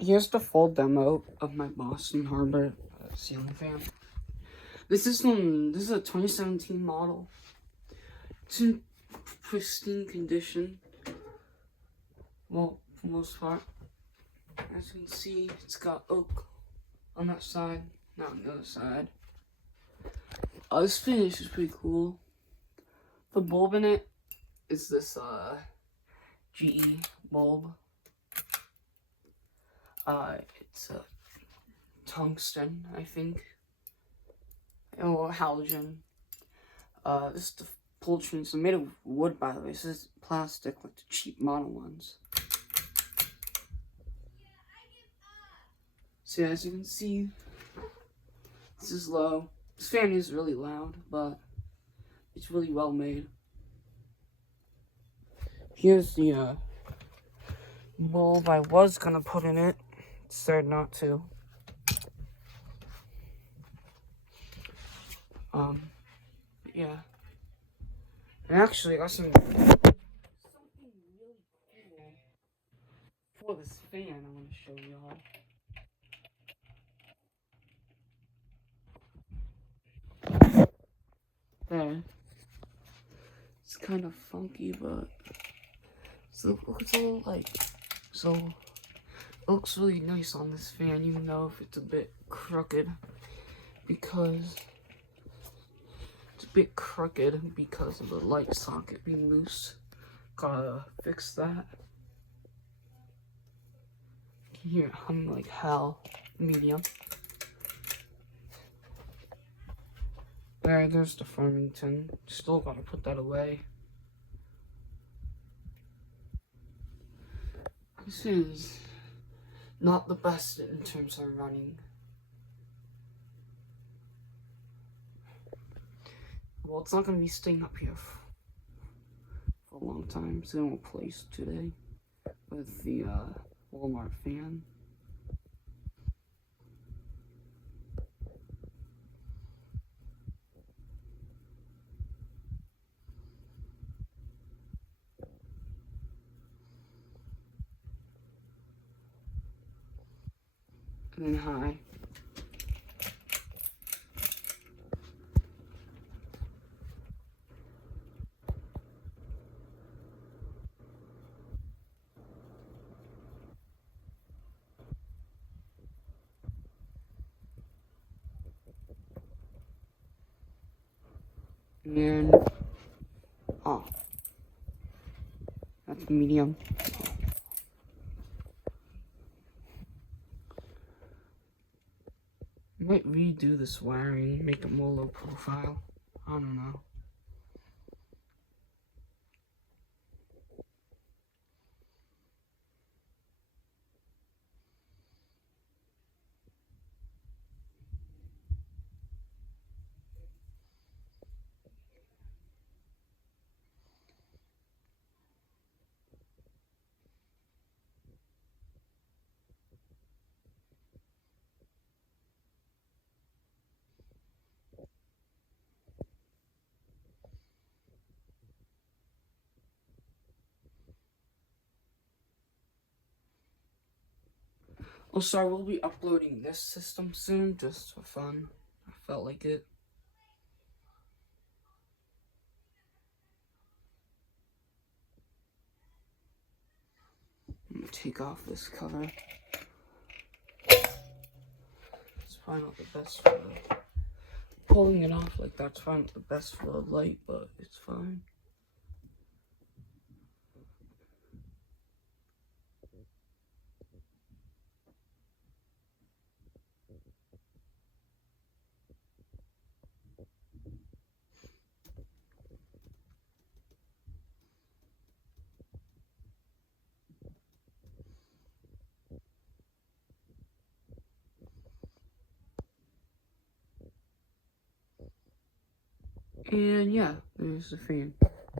Here's the full demo of my Boston Harbor ceiling fan. This is a 2017 model. It's in pristine condition. Well, for the most part. As you can see, it's got oak on that side, not on the other side. This finish is pretty cool. The bulb in it is this GE bulb. It's a tungsten, I think, or halogen. This is the pull chain. It's made of wood, by the way. This is plastic, like the cheap model ones. So as you can see, this is low. This fan is really loud, but it's really well made. Here's the bulb I was gonna put in it. Decided not to. Yeah. And actually, I got something really cool for this fan I want to show y'all. There. It's kind of funky, but it's a little like, so it looks really nice on this fan, even though if it's a bit crooked, because it's a bit crooked because of the light socket being loose. Gotta fix that. You can hear it humming like hell. Medium. There's the Farmington. Still gotta put that away. This is not the best in terms of running. Well, it's not gonna be staying up here for a long time. It's gonna replace today with the Walmart fan. And then high. And off. That's medium. I might redo this wiring, make it more low profile. I don't know. Oh, sorry, we'll be uploading this system soon, just for fun. I felt like it. I'm gonna take off this cover. It's probably not the best for the... Pulling it off like that's probably not the best for the light, but it's fine. And yeah, there's the fan.